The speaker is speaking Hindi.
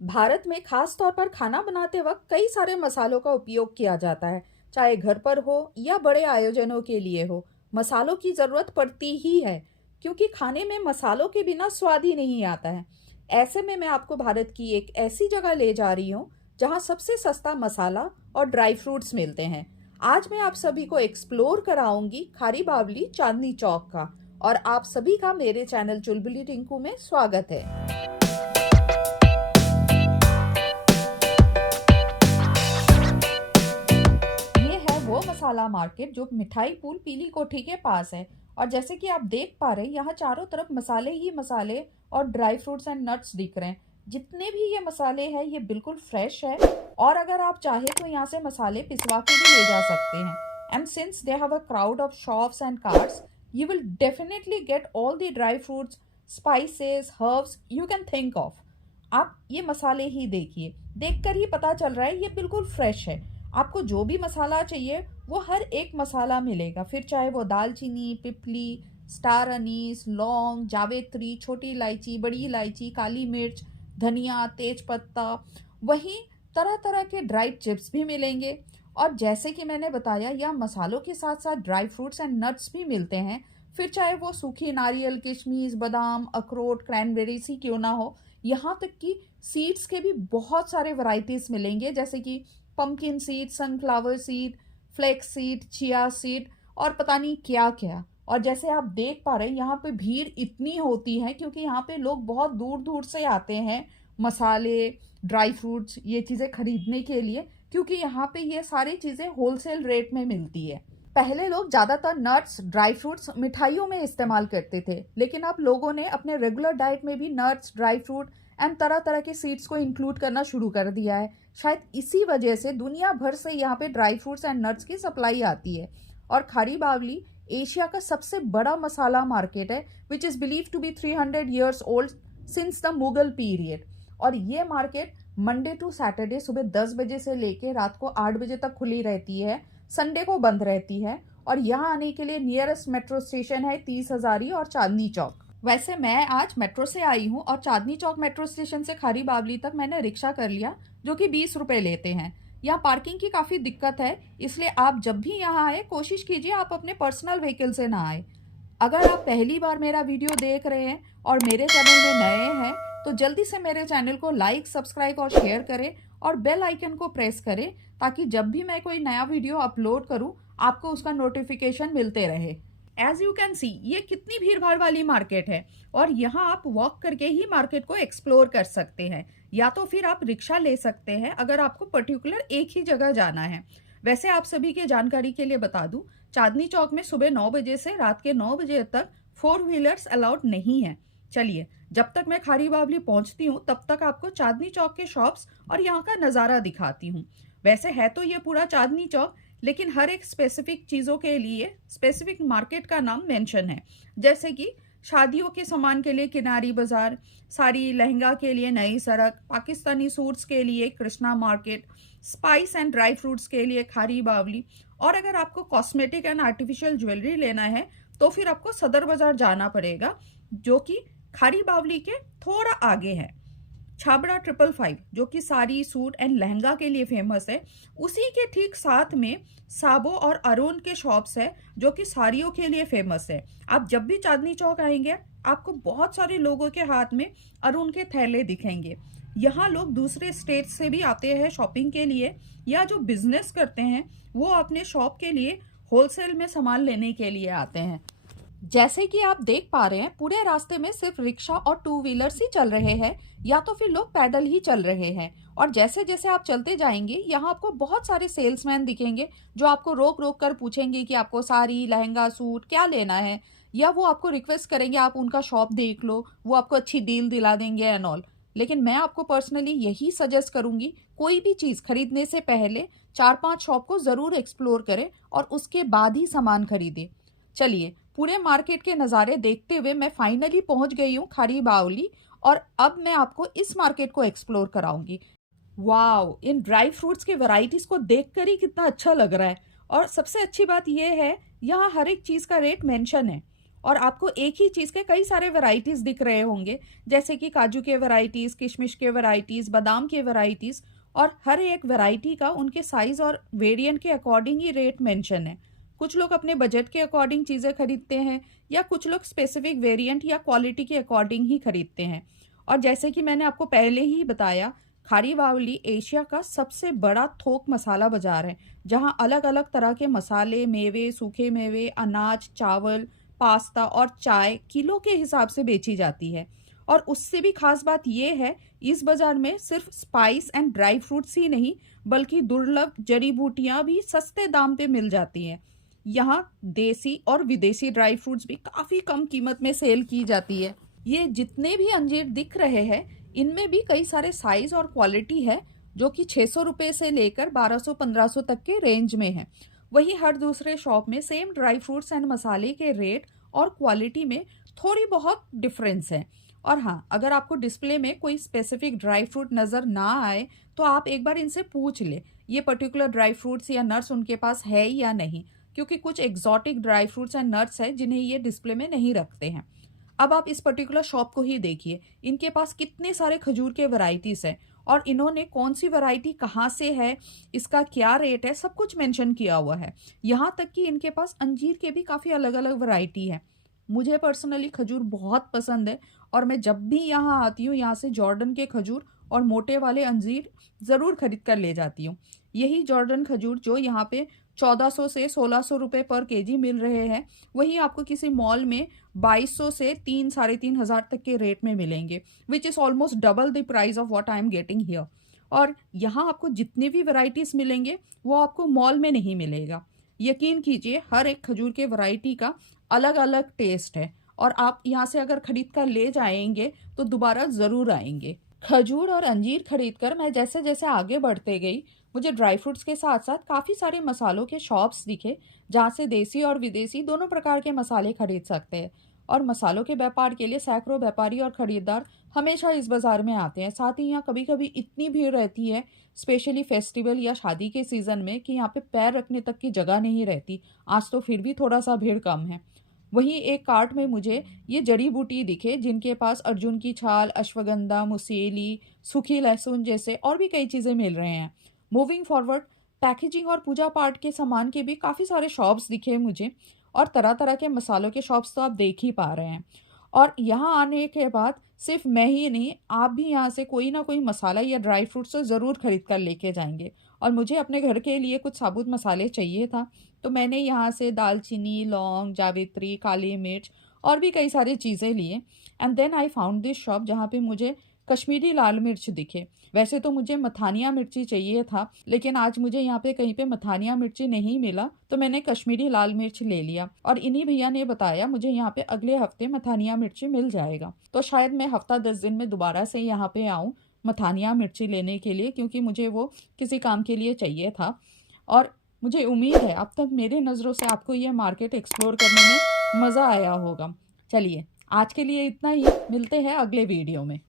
भारत में खास तौर पर खाना बनाते वक्त कई सारे मसालों का उपयोग किया जाता है। चाहे घर पर हो या बड़े आयोजनों के लिए हो, मसालों की ज़रूरत पड़ती ही है, क्योंकि खाने में मसालों के बिना स्वाद ही नहीं आता है। ऐसे में मैं आपको भारत की एक ऐसी जगह ले जा रही हूँ जहाँ सबसे सस्ता मसाला और ड्राई फ्रूट्स मिलते हैं। आज मैं आप सभी को एक्सप्लोर कराऊंगी खारी बावली चांदनी चौक का, और आप सभी का मेरे चैनल चुलबुली टिंकू में स्वागत है। ये है वो मसाला मार्केट जो मिठाई पुल पीली कोठी के पास है। और जैसे कि आप देख पा रहे हैं, यहाँ चारों तरफ मसाले ही मसाले और ड्राई फ्रूट्स एंड नट्स दिख रहे हैं। जितने भी ये मसाले हैं ये बिल्कुल फ्रेश है, और अगर आप चाहे तो यहाँ से मसाले पिसवा के भी ले जा सकते हैं। And since they have a crowd of shops and carts, you will definitely get all the dry fruits, spices, herbs you can think of। आप ये मसाले ही देखिए, देखकर ही पता चल रहा है ये बिल्कुल फ्रेश है। आपको जो भी मसाला चाहिए वो हर एक मसाला मिलेगा, फिर चाहे वो दालचीनी, पिपली, स्टार अनीस, लौंग, जावित्री, छोटी इलायची, बड़ी इलायची, काली मिर्च, धनिया, तेज पत्ता, वहीं तरह तरह के ड्राइड चिप्स भी मिलेंगे। और जैसे कि मैंने बताया, यह मसालों के साथ साथ ड्राई फ्रूट्स एंड नट्स भी मिलते हैं। फिर चाहे वो सूखी नारियल, किशमिश, बादाम, अखरोट, क्रैनबेरीज ही क्यों ना हो, यहाँ तक कि सीड्स के भी बहुत सारे वैरायटीज मिलेंगे, जैसे कि pumpkin seed, sunflower seed, flax seed, chia seed और पता नहीं क्या क्या। और जैसे आप देख पा रहे हैं, यहाँ पे भीड़ इतनी होती है क्योंकि यहाँ पे लोग बहुत दूर दूर से आते हैं मसाले, ड्राई फ्रूट्स, ये चीज़ें खरीदने के लिए, क्योंकि यहाँ पे ये सारी चीज़ें होलसेल रेट में मिलती है। पहले लोग ज़्यादातर नट्स, ड्राई फ्रूट्स मिठाइयों में इस्तेमाल करते थे, लेकिन अब लोगों ने अपने रेगुलर डाइट में भी नट्स, ड्राई फ्रूट एंड तरह तरह के सीड्स को इंक्लूड करना शुरू कर दिया है। शायद इसी वजह से दुनिया भर से यहाँ पे ड्राई फ्रूट्स एंड नट्स की सप्लाई आती है। और खारी बावली एशिया का सबसे बड़ा मसाला मार्केट है, which is believe to be 300 years old since the Mughal period. और ये मार्केट मंडे टू सैटरडे सुबह 10 बजे से लेके रात को 8 बजे तक खुली रहती है, संडे को बंद रहती है। और यहाँ आने के लिए नियरेस्ट मेट्रो स्टेशन है 30 हजारी और चांदनी चौक। वैसे मैं आज मेट्रो से आई हूँ और चांदनी चौक मेट्रो स्टेशन से खारी बावली तक मैंने रिक्शा कर लिया, जो कि 20 रुपये लेते हैं। यहाँ पार्किंग की काफ़ी दिक्कत है, इसलिए आप जब भी यहाँ आए कोशिश कीजिए आप अपने पर्सनल व्हीकल से ना आए। अगर आप पहली बार मेरा वीडियो देख रहे हैं और मेरे चैनल में नए हैं, तो जल्दी से मेरे चैनल को लाइक, सब्सक्राइब और शेयर करें और बेल आइकन को प्रेस करें, ताकि जब भी मैं कोई नया वीडियो अपलोड करूं आपको उसका नोटिफिकेशन मिलते रहे। एज यू कैन सी, ये कितनी भीड़ भाड़ वाली मार्केट है, और यहाँ आप वॉक करके ही मार्केट को एक्सप्लोर कर सकते हैं, या तो फिर आप रिक्शा ले सकते हैं अगर आपको पर्टिकुलर एक ही जगह जाना है। वैसे आप सभी के जानकारी के लिए बता दूं, चांदनी चौक में सुबह 9 बजे से रात के 9 बजे तक 4 व्हीलर्स अलाउड नहीं है। चलिए, जब तक मैं खारी बावली पहुंचती हूँ तब तक आपको चांदनी चौक के शॉप्स और यहाँ का नज़ारा दिखाती हूँ। वैसे है तो ये पूरा चांदनी चौक, लेकिन हर एक स्पेसिफिक चीज़ों के लिए स्पेसिफिक मार्केट का नाम मेंशन है। जैसे कि शादियों के सामान के लिए किनारी बाजार, साड़ी लहंगा के लिए नई सड़क, पाकिस्तानी सूट्स के लिए Krishna market, spice and dry fruits के लिए खारी बावली, और अगर आपको कॉस्मेटिक एंड आर्टिफिशियल ज्वेलरी लेना है तो फिर आपको सदर बाजार जाना पड़ेगा, जो कि खारी बावली के थोड़ा आगे है। छाबड़ा 555 जो कि साड़ी, सूट एंड लहंगा के लिए फेमस है, उसी के ठीक साथ में साबो और अरुण के शॉप्स है जो कि साड़ियों के लिए फेमस है। आप जब भी चांदनी चौक आएंगे आपको बहुत सारे लोगों के हाथ में अरुण के थैले दिखेंगे। यहाँ लोग दूसरे स्टेट से भी आते हैं शॉपिंग के लिए, या जो बिजनेस करते हैं वो अपने शॉप के लिए होलसेल में सामान लेने के लिए आते हैं। जैसे कि आप देख पा रहे हैं, पूरे रास्ते में सिर्फ रिक्शा और टू व्हीलर्स ही चल रहे हैं, या तो फिर लोग पैदल ही चल रहे हैं। और जैसे जैसे आप चलते जाएंगे यहाँ आपको बहुत सारे सेल्समैन दिखेंगे जो आपको रोक रोक कर पूछेंगे कि आपको साड़ी, लहंगा, सूट क्या लेना है, या वो आपको रिक्वेस्ट करेंगे आप उनका शॉप देख लो, वो आपको अच्छी डील दिला देंगे एंड ऑल। लेकिन मैं आपको पर्सनली यही सजेस्ट करूंगी, कोई भी चीज़ खरीदने से पहले 4-5 शॉप को ज़रूर एक्सप्लोर करें और उसके बाद ही सामान खरीदें। चलिए, पूरे मार्केट के नज़ारे देखते हुए मैं फाइनली पहुंच गई हूँ खारी बावली, और अब मैं आपको इस मार्केट को एक्सप्लोर कराऊंगी। वाओ, इन ड्राई फ्रूट्स के वैरायटीज़ को देखकर ही कितना अच्छा लग रहा है। और सबसे अच्छी बात यह है, यहाँ हर एक चीज़ का रेट मेंशन है, और आपको एक ही चीज़ के कई सारे वैराइटीज़ दिख रहे होंगे, जैसे कि काजू के वैराइटीज़, किशमिश के वैराइटीज़, बादाम के वैराइटीज़, और हर एक वैराइटी का उनके साइज़ और वेरिएंट के अकॉर्डिंग ही रेट मेंशन है। कुछ लोग अपने बजट के अकॉर्डिंग चीज़ें खरीदते हैं, या कुछ लोग स्पेसिफिक वेरिएंट या क्वालिटी के अकॉर्डिंग ही खरीदते हैं। और जैसे कि मैंने आपको पहले ही बताया, खारी बावली एशिया का सबसे बड़ा थोक मसाला बाजार है, जहां अलग अलग तरह के मसाले, मेवे, सूखे मेवे, अनाज, चावल, पास्ता और चाय किलो के हिसाब से बेची जाती है। और उससे भी खास बात यह है, इस बाजार में सिर्फ स्पाइस एंड ड्राई फ्रूट्स ही नहीं, बल्कि दुर्लभ जड़ी बूटियां भी सस्ते दाम पे मिल जाती हैं। यहाँ देसी और विदेशी ड्राई फ्रूट्स भी काफ़ी कम कीमत में सेल की जाती है। ये जितने भी अंजीर दिख रहे हैं, इनमें भी कई सारे साइज और क्वालिटी है, जो कि 600 रुपये से लेकर 1200-1500 तक के रेंज में है। वहीं हर दूसरे शॉप में सेम ड्राई फ्रूट्स एंड मसाले के रेट और क्वालिटी में थोड़ी बहुत डिफरेंस है। और हाँ, अगर आपको डिस्प्ले में कोई स्पेसिफिक ड्राई फ्रूट नज़र ना आए, तो आप एक बार इनसे पूछ ले ये पर्टिकुलर ड्राई फ्रूट्स या नट्स उनके पास है या नहीं, क्योंकि कुछ exotic dry fruits and nuts है जिन्हें ये डिस्प्ले में नहीं रखते हैं। अब आप इस पर्टिकुलर शॉप को ही देखिए, इनके पास कितने सारे खजूर के वैरायटीज हैं, और इन्होंने कौन सी वैरायटी कहाँ से है, इसका क्या रेट है, सब कुछ मेंशन किया हुआ है। यहाँ तक कि इनके पास अंजीर के भी काफ़ी अलग अलग वैरायटी है। मुझे पर्सनली खजूर बहुत पसंद है, और मैं जब भी यहाँ आती हूँ, यहाँ से जॉर्डन के खजूर और मोटे वाले अंजीर ज़रूर खरीद कर ले जाती हूँ। यही जॉर्डन खजूर जो यहाँ पे 1400 से 1600 रुपये पर केजी मिल रहे हैं, वही आपको किसी मॉल में 2200 से 3-3,500 तक के रेट में मिलेंगे, which is almost double the price of what I am getting here. और यहाँ आपको जितने भी वैरायटीज़ मिलेंगे, वो आपको मॉल में नहीं मिलेगा। यकीन कीजिए, हर एक खजूर के वैरायटी का अलग अलग टेस्ट है, और आप यहाँ से अगर खरीद कर ले जाएंगे तो दोबारा ज़रूर आएंगे। खजूर और अंजीर खरीदकर मैं जैसे जैसे आगे बढ़ते गई, मुझे ड्राई फ्रूट्स के साथ साथ काफ़ी सारे मसालों के शॉप्स दिखे, जहाँ से देसी और विदेशी दोनों प्रकार के मसाले खरीद सकते हैं। और मसालों के व्यापार के लिए सैकड़ों व्यापारी और खरीदार हमेशा इस बाज़ार में आते हैं। साथ ही यहाँ कभी कभी इतनी भीड़ रहती है, स्पेशली फेस्टिवल या शादी के सीज़न में, कि यहाँ पे पैर रखने तक की जगह नहीं रहती। आज तो फिर भी थोड़ा सा भीड़ कम है। वहीं एक कार्ट में मुझे ये जड़ी बूटी दिखे, जिनके पास अर्जुन की छाल, अश्वगंधा, मुसेली, सूखी लहसुन जैसे और भी कई चीज़ें मिल रहे हैं। मूविंग फॉरवर्ड, पैकेजिंग और पूजा पाठ के सामान के भी काफ़ी सारे शॉप्स दिखे मुझे, और तरह तरह के मसालों के शॉप्स तो आप देख ही पा रहे हैं। और यहाँ आने के बाद सिर्फ मैं ही नहीं, आप भी यहाँ से कोई ना कोई मसाला या ड्राई फ्रूट्स तो ज़रूर खरीद कर लेके जाएंगे। और मुझे अपने घर के लिए कुछ साबुत मसाले चाहिए था, तो मैंने यहाँ से दालचीनी, लौंग, जावित्री, काली मिर्च और भी कई सारी चीज़ें लिए। And then I found this shop, जहाँ पे मुझे कश्मीरी लाल मिर्च दिखे। वैसे तो मुझे मथानिया मिर्ची चाहिए था, लेकिन आज मुझे यहाँ पे कहीं पे मथानिया मिर्ची नहीं मिला, तो मैंने कश्मीरी लाल मिर्च ले लिया। और इन्हीं भैया ने बताया मुझे यहाँ पे अगले हफ्ते मथानिया मिर्ची मिल जाएगा, तो शायद मैं हफ्ता 10 दिन में दोबारा से यहाँ पे आऊँ मथानिया मिर्ची लेने के लिए, क्योंकि मुझे वो किसी काम के लिए चाहिए था। और मुझे उम्मीद है अब तक मेरे नज़रों से आपको ये मार्केट एक्सप्लोर करने में मज़ा आया होगा। चलिए, आज के लिए इतना ही, मिलते हैं अगले वीडियो में।